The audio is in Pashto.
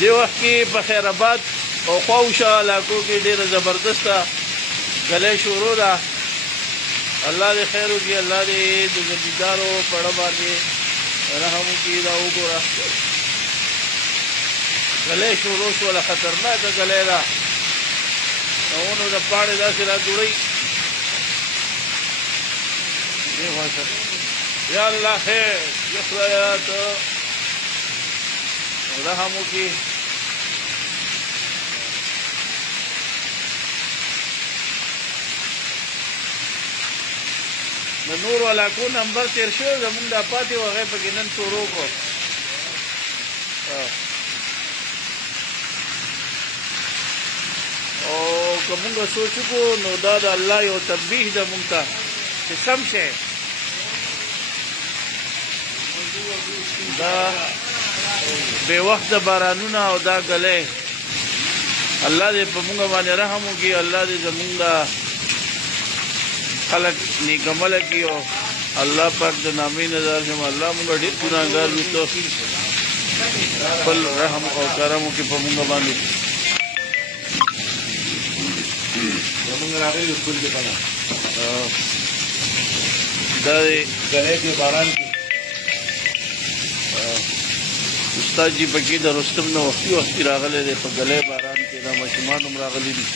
دې وخت کې په خیر آباد او خواوشا علاقو کې ډېره زبردسته ګلۍ شروع ده. الله دې خیر وکړي، الله دې د زمیندارو په اړه باندې رحم وکړي. دا وګوره ګلۍ شروع شوله، خطرناکه ګلۍ ده. د ونو د پاڼې داسې را جوړوي. یا الله خیر، یا خدایه ته رحم وکړي. د نورو علاقو نمبر تېر شوی، زمونږ دا پاتې و، هغې پکې نن شروع کړو. او که مونږ سوچ وکړو نو دا د الله یو تنبیه ده مونږ ته چې سم شی دا بې وخته بارانونه او دا ګلۍ، الله دې په مونږ باندې رحم وکړي. الله دې زمونږ دا خلق نیکمله کړي او الله پاک د نامې نظر شم. الله مونږ ډېر ګناهګار یو، ته خپل رحم او کرم وکړي په مونږ باندې. زمونږ راغلي سکول کې پناه دا ګلۍ کې باران کې استاد جی پکې د رستم نه وختي راغلی دی، په ګلۍ باران کې دا ماشومان هم راغلي دي.